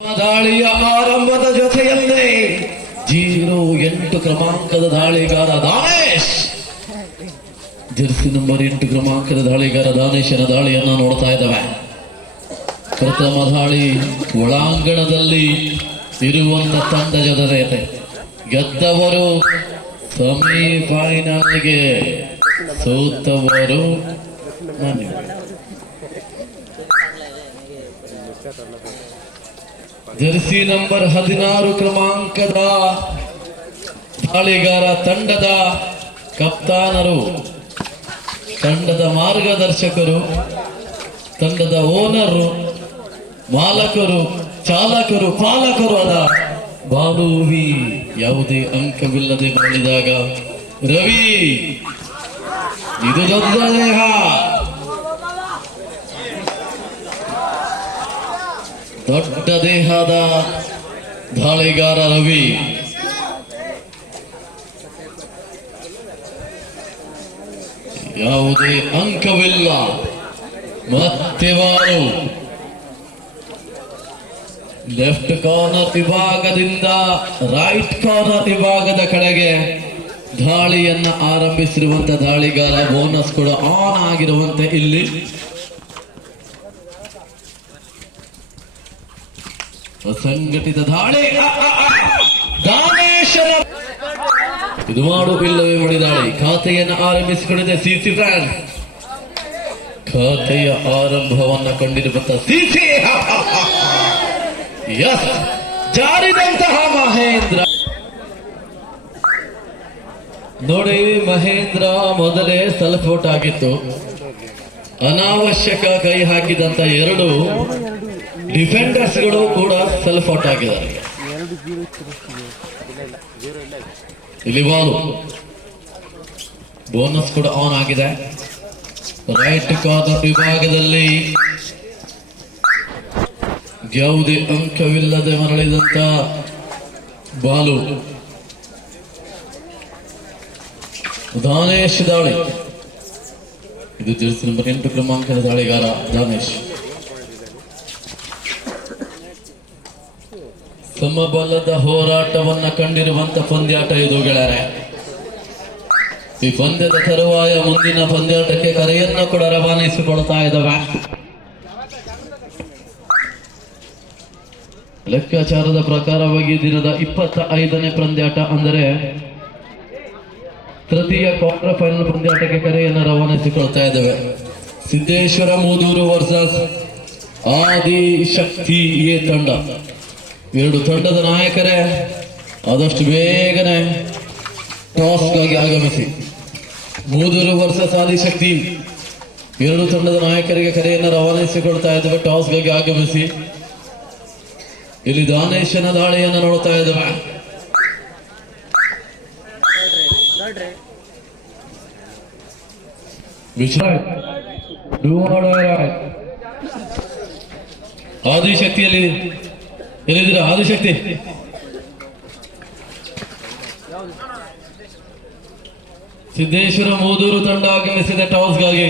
ದಾಳಿಯ ಆರಂಭದ ಜೊತೆಯಲ್ಲೇ 08 ಕ್ರಮಾಂಕದ ದಾಳಿಗಾರ ದಾನೇಶ್, ಜರ್ಸಿ ನಂಬರ್ 8 ಕ್ರಮಾಂಕದ ದಾಳಿಗಾರ ದಾನೇಶನ ದಾಳಿಯನ್ನ ನೋಡ್ತಾ ಇದ್ದಾವೆ. ಪ್ರಥಮ ದಾಳಿ ಒಳಾಂಗಣದಲ್ಲಿ ಇರುವಂತ ತಂಡದ ಜೊತೆ ಗೆದ್ದವರು ಸೆಮಿಫೈನಲ್ಗೆ, ಸೋತವರು ಜರ್ಸಿ ನಂಬರ್ 16 ಕ್ರಮಾಂಕದ ದಾಳಿಗಾರ ತಂಡದ ಕಪ್ತಾನರು, ತಂಡದ ಮಾರ್ಗದರ್ಶಕರು, ತಂಡದ ಓನರು, ಮಾಲಕರು, ಚಾಲಕರು, ಪಾಲಕರು ಆದ ಬಾಲುವಿ ಯಾವುದೇ ಅಂಕವಿಲ್ಲದೆ ಮಾಡಿದಾಗ ರವಿ ಇದು ದೊಡ್ಡ ದೇಹ, ದೊಡ್ಡ ದೇಹದ ದಾಳಿಗಾರ ರವಿ ಯಾವುದೇ ಅಂಕವಿಲ್ಲ. ಮತ್ತೆ ಬಾಲು ಲೆಫ್ಟ್ ಕಾರ್ನರ್ ವಿಭಾಗದಿಂದ ರೈಟ್ ಕಾರ್ನರ್ ವಿಭಾಗದ ಕಡೆಗೆ ದಾಳಿಯನ್ನ ಆರಂಭಿಸಿರುವಂತ ದಾಳಿಗಾರ ಬೋನಸ್ ಕೂಡ ಆನ್ ಆಗಿರುವಂತೆ ಇಲ್ಲಿ ಅಸಂಘಟಿತ ದಾಳಿ. ದಾನೇಶನ ಇದು ಮಾಡುವಿಲ್ಲವೇ ಮಾಡಿ ದಾಳಿ. ಖಾತೆಯನ್ನು ಆರಂಭಿಸಿಕೊಂಡಿದೆ ಸಿಸಿ ಫ್ಯಾನ್ಸ್. ಖಾತೆಯ ಆರಂಭವನ್ನ ಕಂಡಿರುವಂತ ಸಿಸಿ ಎಸ್ ಜಾರಿದಂತಹ ಮಹೇಂದ್ರ ನೋಡಿ. ಮಹೇಂದ್ರ ಮೊದಲೇ ಸೆಲ್ಫ್ ಔಟ್ ಆಗಿತ್ತು. ಅನಾವಶ್ಯಕ ಕೈ ಹಾಕಿದಂತ 2 ಡಿಫೆಂಡರ್ಸ್ಗಳು ಕೂಡ ಸೆಲ್ಫ್ ಔಟ್ ಆಗಿದ್ದಾರೆ. ಇಲ್ಲಿ ಬಾಲು ಬೋನಸ್ ಕೂಡ ಆನ್ ಆಗಿದೆ. ರೈಟ್ ಕಾರ್ನರ್ ವಿಭಾಗದಲ್ಲಿ ಯಾವುದೇ ಅಂಕವಿಲ್ಲದೆ ಮರಳಿದಂತ ಬಾಲು. ದಾನೇಶ್ ದಾಳಿ, ಇದು ಜರ್ಸಿ ನಂಬರ್ 8 ಕ್ರಮಾಂಕದ ದಾಳಿಗಾರ ದಾನೇಶ್. ಸಮಬಲದ ಹೋರಾಟವನ್ನ ಕಂಡಿರುವಂತ ಪಂದ್ಯಾಟ ಇದು ಗೆಳೆಯರೆ. ಈ ಪಂದ್ಯದ ತರುವಾಯ ಮುಂದಿನ ಪಂದ್ಯಾಟಕ್ಕೆ ಕರೆಯನ್ನು ಕೂಡ ರವಾನಿಸಿಕೊಳ್ತಾ ಇದ್ದಾವೆ. ಲೆಕ್ಕಾಚಾರದ ಪ್ರಕಾರವಾಗಿ ದಿನದ 25ನೇ ಪಂದ್ಯಾಟ ಅಂದರೆ ತೃತೀಯ ಕ್ವಾರ್ಟರ್ ಫೈನಲ್ ಪಂದ್ಯಾಟಕ್ಕೆ ಕರೆಯನ್ನು ರವಾನಿಸಿಕೊಳ್ತಾ ಇದ್ದೇವೆ. ಸಿದ್ದೇಶ್ವರ ಮೂದೂರು ವರ್ಸಸ್ ಆದಿಶಕ್ತಿ ಎ ತಂಡ. 2 ತಂಡದ ನಾಯಕರೇ ಆದಷ್ಟು ಬೇಗನೆ ಟಾಸ್ಗಾಗಿ ಆಗಮಿಸಿ. ಮೂದೂರು ವರ್ಸಸ್ ಆದಿಶಕ್ತಿ 2 ತಂಡದ ನಾಯಕರಿಗೆ ಕರೆಯನ್ನು ರವಾನಿಸಿಕೊಳ್ತಾ ಇದ್ದೇವೆ. ಟಾಸ್ಗಾಗಿ ಆಗಮಿಸಿ. ಇಲ್ಲಿ ದಾನೇಶನ ದಾಳಿಯನ್ನು ನೋಡ್ತಾ ಇದ್ದೇವೆ. ಆದಿಶಕ್ತಿಯಲ್ಲಿ ಎಲ್ಲಿದ್ದೀರಾ? ಆದಿಶಕ್ತಿ ಸಿದ್ದೇಶ್ವರ ಮೂದೂರು ತಂಡ ಆಗಮಿಸಿದ ಟಾಸ್ಗಾಗಿ.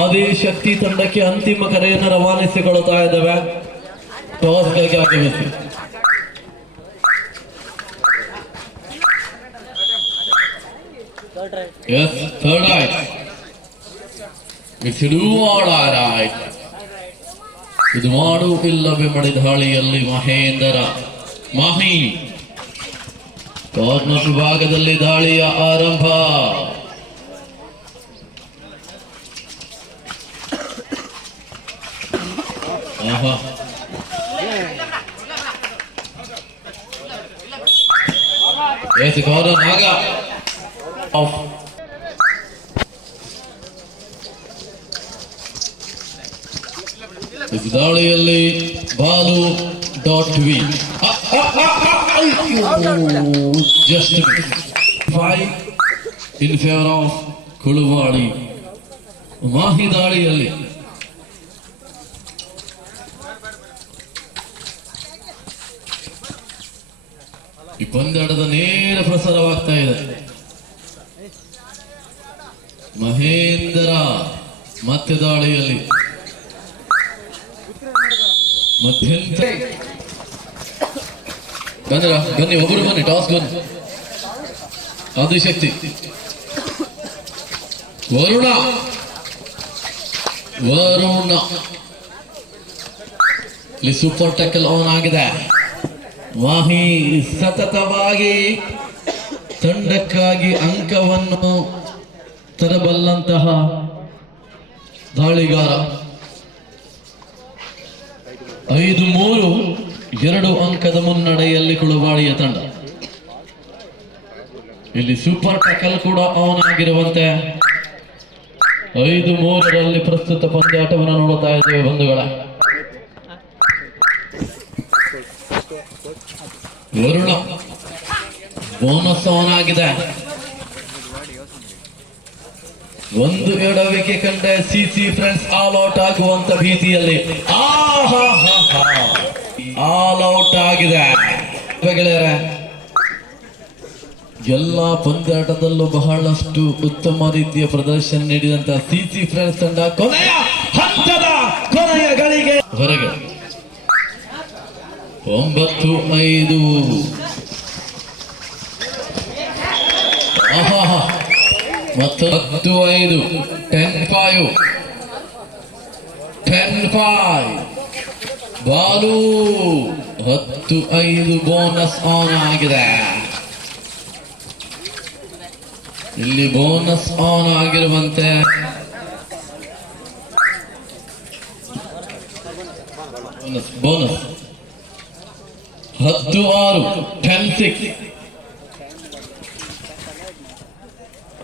ಆದಿಶಕ್ತಿ ತಂಡಕ್ಕೆ ಅಂತಿಮ ಕರೆಯನ್ನು ರವಾನಿಸಿಕೊಳ್ತಾ ಇದ್ದೇವೆ. ಟಾಸ್ಗಾಗಿ ಆಗಮಿಸಿ. Yes, third right. It's do or right. ಇದು ಮಾಡು ಇಲ್ಲವೇ ಮಾಡಿ ದಾಳಿಯಲ್ಲಿ ಮಹೇಂದ್ರ ಮಾಹಿ. ಕಾರ್ನರ್ ವಿಭಾಗದಲ್ಲಿ ದಾಳಿಯ ಆರಂಭ. ಎಸ್ ಕಾರ್ನರ್ ಆಗ ದಾಳಿಯಲ್ಲಿ ಬಾಲು .v just 5 in favour of ಕುಳುವಾಡಿ. ಮಾಹಿ ದಾಳಿಯಲ್ಲಿ ಈ ಪಂದ್ಯಾಟದ ನೇರ ಪ್ರಸಾರವಾಗ್ತಾ ಇದೆ. ಮಹೇಂದ್ರ ಮತ್ತೆ ದಾಳಿಯಲ್ಲಿ ಮತ್ತೆಂತ ಬಂದ್ರ ಬನ್ನಿ, ಒಬ್ಬರು ಬನ್ನಿ, ಟಾಸ್ ಬನ್ನಿ. ಆದಿಶಕ್ತಿ ವರುಣ ಇಲ್ಲಿ ಸೂಪರ್ ಟ್ಯಾಕಲ್ ಆನ್ ಆಗಿದೆ. ಮಾಹಿ ಸತತವಾಗಿ ತಂಡಕ್ಕಾಗಿ ಅಂಕವನ್ನು ತರಬಲ್ಲಂತಹ ದಾಳಿಗಾರ. 5-3 2 ಅಂಕದ ಮುನ್ನಡೆಯಲ್ಲಿ ಕುಳುವಾಡಿಯ ತಂಡ. ಇಲ್ಲಿ ಸೂಪರ್ ಟ್ಯಾಕಲ್ ಕೂಡ ಆನ್ ಆಗಿರುವಂತೆ 5-3 ಪ್ರಸ್ತುತ ಪಂದ್ಯಾಟವನ್ನು ನೋಡುತ್ತಾ ಇದ್ದೇವೆ ಬಂಧುಗಳ. ವರುಣ ಬೋನಸ್ ಆನ್ ಆಗಿದೆ. ಒಂದು ಎಡವಿಕೆ ಕಂಡೆ ಸಿಸಿ ಫ್ರೆಂಡ್ಸ್ ಆಲ್ ಔಟ್ ಆಗುವಂತ ಭೀತಿಯಲ್ಲಿ ಆಲ್ ಔಟ್ ಆಗಿದೆ. ಗೆಳೆಯರೆ, ಎಲ್ಲ ಪಂದ್ಯಾಟದಲ್ಲೂ ಬಹಳಷ್ಟು ಉತ್ತಮ ರೀತಿಯ ಪ್ರದರ್ಶನ ನೀಡಿದಂತ ಸಿಸಿ ಫ್ರೆಂಡ್ಸ್ ತಂಡ ಕೊನೆಯ ಹಂತದ ಕೊನೆಯ ಗಳಿಗೆ ಹೊರಗೆ 9-5 ಮತ್ತು 10-5 10-5 ಬಾಲು 10-5 ಬೋನಸ್ ಆನ್ ಆಗಿದೆ. ಇಲ್ಲಿ ಬೋನಸ್ ಆನ್ ಆಗಿರುವಂತೆ ಬೋನಸ್ 10-6 10-6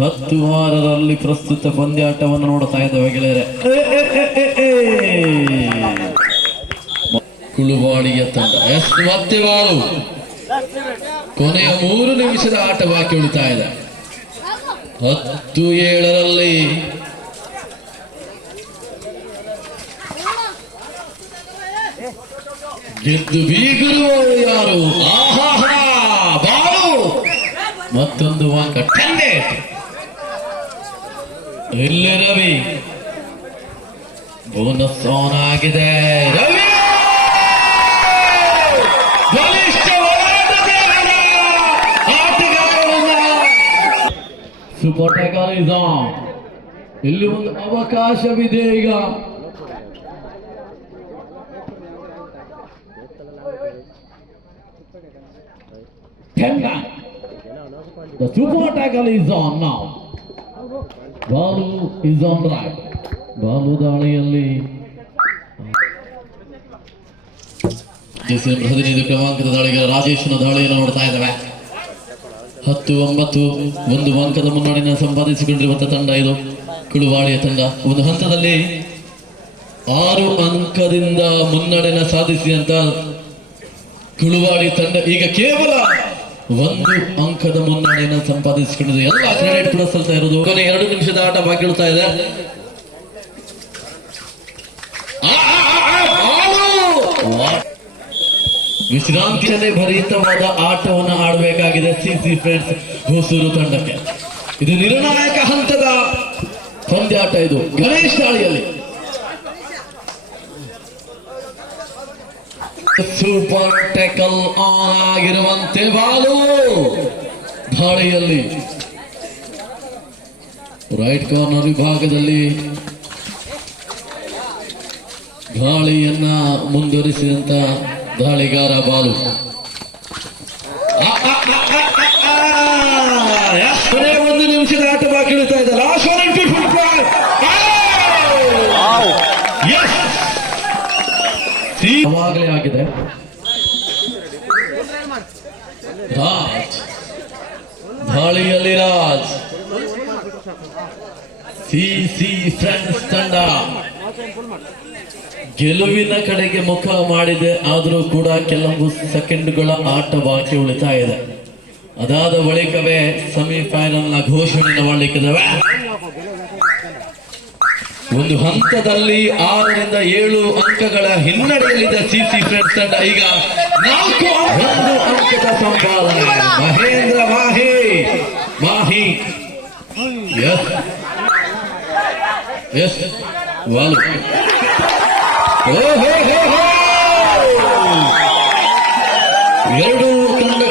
10-6 ಪ್ರಸ್ತುತ ಪಂದ್ಯಾಟವನ್ನು ನೋಡ್ತಾ ಇದ್ದೇವೆ ಗೆಳೆಯರೆ. ಕುಳುವಾಡಿಯ ತಂಡ ಎಷ್ಟು ಮತ್ತೆ ಬಾಳು ಕೊನೆಯ 3 ನಿಮಿಷದ ಆಟ ಬಾಕಿ ಉಳಿತಾ ಇದೆ. 10-7 ಗೆದ್ದು ಬೀಗಿರುವವರು ಯಾರು? ಬಾಳು ಮತ್ತೊಂದು ಅಂಕ. ಇಲ್ಲಿ ರವಿ ಬೋನಸ್ ಆನ್ ಆಗಿದೆ. Ravi super tackle is on. ಇಲ್ಲಿ ಒಂದು ಅವಕಾಶವಿದೆ ಈಗ. The super tackle is on now. Balu is on right. Balu ದಾಳಿಯಲ್ಲಿ 15 ಕ್ರಮಾಂಕದ ದಾಳಿಗಳ ರಾಜೇಶ್ನ ದಾಳಿಯನ್ನು ನೋಡ್ತಾ ಇದ್ದಾವೆ. 10-9 1 ಅಂಕದ ಮುನ್ನಡೆಯನ್ನು ಸಂಪಾದಿಸಿಕೊಂಡಿರುವಂತಹ ತಂಡ ಇದು ಕುಳುವಾಡಿಯ ತಂಡ. ಒಂದು ಹಂತದಲ್ಲಿ 6 ಅಂಕದಿಂದ ಮುನ್ನಡೆಯನ್ನು ಸಾಧಿಸಿದಂತ ಕುಳುವಾಡಿ ತಂಡ ಈಗ ಕೇವಲ 1 ಅಂಕದ ಮುನ್ನಡೆಯನ್ನು ಸಂಪಾದಿಸಿಕೊಂಡಿದೆ. ಎಲ್ಲ ಕ್ರೆಡಿಟ್ ಕೂಡ ಸಲ್ತಾ ಇರೋದು. 2 ನಿಮಿಷದ ಆಟ ಬಾಕಿ ಇಡ್ತಾ ಇದೆ. ವಿಶ್ರಾಂತಿಯಲ್ಲೇ ಭರಿತವಾದ ಆಟವನ್ನು ಆಡಬೇಕಾಗಿದೆ ಸಿಸಿ ಫ್ರೆಂಡ್ಸ್ ಹೊಸೂರು ತಂಡಕ್ಕೆ. ಇದು ನಿರ್ಣಾಯಕ ಹಂತದ ಪಂದ್ಯಾಟ. ಇದು ಗಣೇಶ್ ದಾಳಿಯಲ್ಲಿ ಸೂಪರ್ ಟ್ಯಾಕಲ್ ಆನ್ ಆಗಿರುವಂತೆ ಬಾಲು ದಾಳಿಯಲ್ಲಿ ರೈಟ್ ಕಾರ್ನರ್ ವಿಭಾಗದಲ್ಲಿ ದಾಳಿಯನ್ನ ಮುಂದುವರಿಸಿದಂತ ದಾಳಿಗಾರ ಬಾಲು. 1 ನಿಮಿಷದ ಆಟ ಬಾಕಿ ಇಡ್ತಾ ಇದೆ. ಲಾಸ್ಟ್ 1 ಅವಾಗಲೇ ಆಗಿದೆ. ರಾಜ್ ದಾಳಿಯಲ್ಲಿ ರಾಜ್ ಸಿಸಿ ಫ್ರೆಂಡ್ಸ್ ತಂಡ ಗೆಲುವಿನ ಕಡೆಗೆ ಮುಖ ಮಾಡಿದೆ. ಆದರೂ ಕೂಡ ಕೆಲವು ಸೆಕೆಂಡ್ಗಳ ಆಟ ಬಾಕಿ ಉಳಿತಾ ಇದೆ. ಅದಾದ ಬಳಿಕವೇ ಸೆಮಿಫೈನಲ್ ನ ಘೋಷಣೆಯನ್ನು ಮಾಡಲಿಕ್ಕಿದ್ದಾವೆ. ಒಂದು ಹಂತದಲ್ಲಿ 6-7 ಅಂಕಗಳ ಹಿನ್ನಡೆಯಲ್ಲಿದ್ದ ಸಿಸಿ ಫ್ರೆಂಡ್ಸ್ ತಂಡ ಈಗ 1 ಅಂಕದ ಸಂಪಾದನೆ. ಮಹೇಂದ್ರ ಮಾಹಿ ಎಸ್ ವಾಲು ಎರಡು ತಂಡ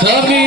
ಸೆಮಿ